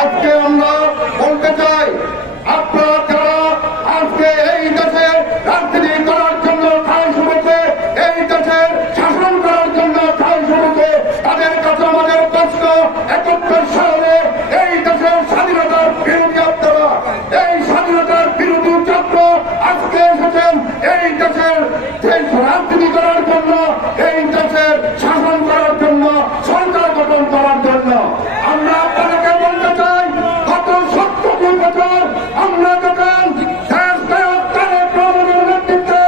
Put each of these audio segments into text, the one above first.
আজকে আমরা বলতে চাই, আপনারা যারা আজকে এই দেশে রাজনীতি করার জন্য ঠাঁই শুরুতে, এই দেশের শাসন করার জন্য ঠাঁই শুরুতে, তাদের কাছে আমাদের প্রশ্ন, ৭১ সালে এই দেশের স্বাধীনতার বিরোধী আপনারা, এই স্বাধীনতার বিরোধী চক্র আজকে এসেছেন এই দেশের রাজনীতি করার জন্য, এই দেশের শাসন করার জন্য, সরকার গঠন করার জন্য। আমরা আপনাদেরকে বলতে চাই, গত ৭০ বছর আমরা যখন নেতৃত্বে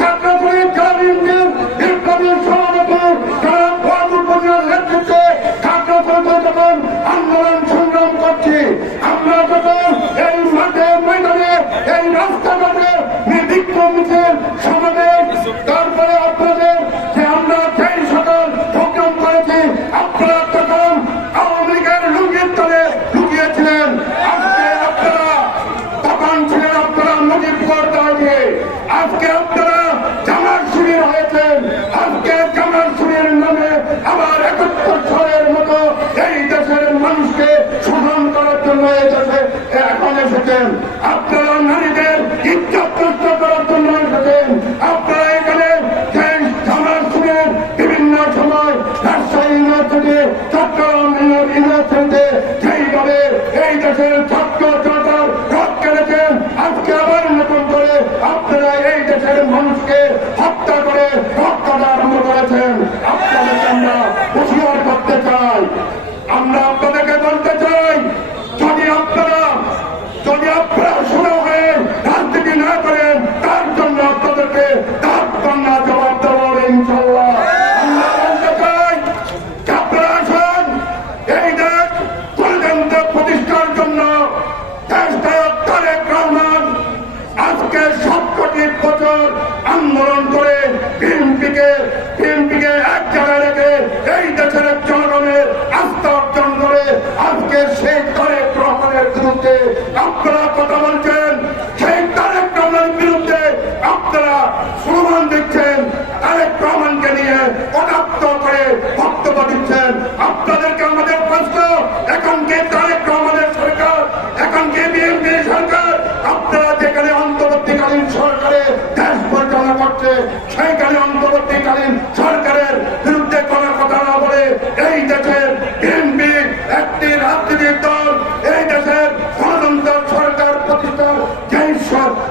খাগড়াছড়ি জেলা বিএনপির বিপ্লবী সভাপতি জনাব ওয়াদুল কবিরের নেতৃত্বে খাগড়াছড়িতে যখন আন্দোলন সংগ্রাম করছি, আমরা যখন এই মাঠে ময়দানে, এই রাস্তাঘাটে বিক্ষোভ মিছিল সমাবেশ, তারপরে আপনাদের যে আমরা যেই সকল প্রোগ্রাম করেছি, আপনারা তখন আওয়ামী লীগের লুঙ্গির তলে লুকিয়েছিলেন। আজকে আপনারা তখন ছিলেন আপনারা মুজিবপুর দলে, আজকে আপনারা জামাত শিবির হয়েছেন। আজকে জামাত শিবিরের নামে আবার ৭১ সালের মতো এই দেশের মানুষকে শোষণ করার জন্য এই দেশে এখন এসেছেন। আপনারা নারীদের ইজ্জত নষ্ট করার জন্য এসেছেন। আপনারা এখানে জামাত শিবির বিভিন্ন সময় রাজশাহী ইউনিভার্সিটি, চট্টগ্রাম ইউনিভার্সিটিতে যেইভাবে এই দেশের ছাত্র জনতার রথ কেটেছেন, আজকে আবার নতুন করে আপনারা এই দেশের মানুষকে হত্যা করে রক্ষা আরম্ভ করেছেন। আপনাদেরকে আমরা হুঁশিয়ার করতে চাই, আমরা আপনাদেরকে বলতে চাই, যদি আপনারা শুরু হয়ে রাজনীতি না করেন, তার জন্য আপনাদেরকে তার জবাব দেওয়া হবে ইনশাল্লাহ। আমরা বলতে চাই, আপনারা আসুন এই দেশ গণতন্ত্র প্রতিষ্ঠার জন্য দেশনায়ক তারেক রহমান আজকে ৭০ বছর আন্দোলন করে বিএনপিকে এক জায়গায় রেখে এই দেশের জনগণের আস্থা অর্জন করে আজকে সেই তারেক রহমানের বিরুদ্ধে আপনারা কথা বলছেন, সেই তারেক রহমানের বিরুদ্ধে আপনারা স্লোগান দিচ্ছেন, তারেক রহমানকে নিয়ে কটাক্ষ করে বক্তব্য দিচ্ছেন। আপনাদেরকে আমাদের প্রশ্ন, এখন কে তারেক রহমানের সরকার, এখন কে বিএনপি সরকার? আপনারা যেখানে অন্তর্বর্তীকালীন সরকারে দেশ পরিচালনা করছে, সেইখানে অন্তর্বর্তীকালীন সরকারের বিরুদ্ধে কোনো কথা না বলে এই দেশের বিএনপি একটি রাজনৈতিক দল, এই দেশের গণতন্ত্র সরকার প্রতিষ্ঠার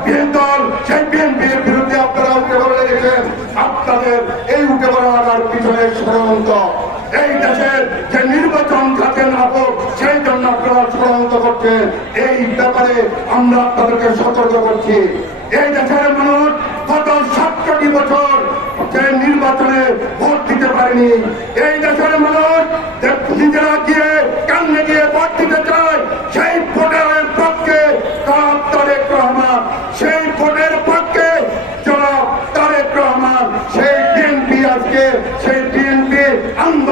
যেই দল, সেই বিএনপির বিরুদ্ধে আপনারা উঠে পড়ে লেগেছেন। আপনাদের এই উঠে পড়ে লাগার পিছনে ষড়যন্ত্র, এই দেশের যে নির্বাচন যাতে না হোক সেই জন্য আপনারা ষড়যন্ত্র করছেন। এই ব্যাপারে আমরা আপনাদেরকে সতর্ক করছি। এই দেশের মানুষ গত ৬০ বছর যে নির্বাচনে ভোট দিতে পারেনি, এই দেশের মানুষ নিজেরা গিয়ে কান্নে গিয়ে ভোট দিতে চায়, সেই ভোটের পক্ষে জনাব তারেক রহমান, সেই ভোটের পক্ষে জনাব তারেক রহমান, সেই বিএনপি আজকে সেই বিএনপি আন্দোলন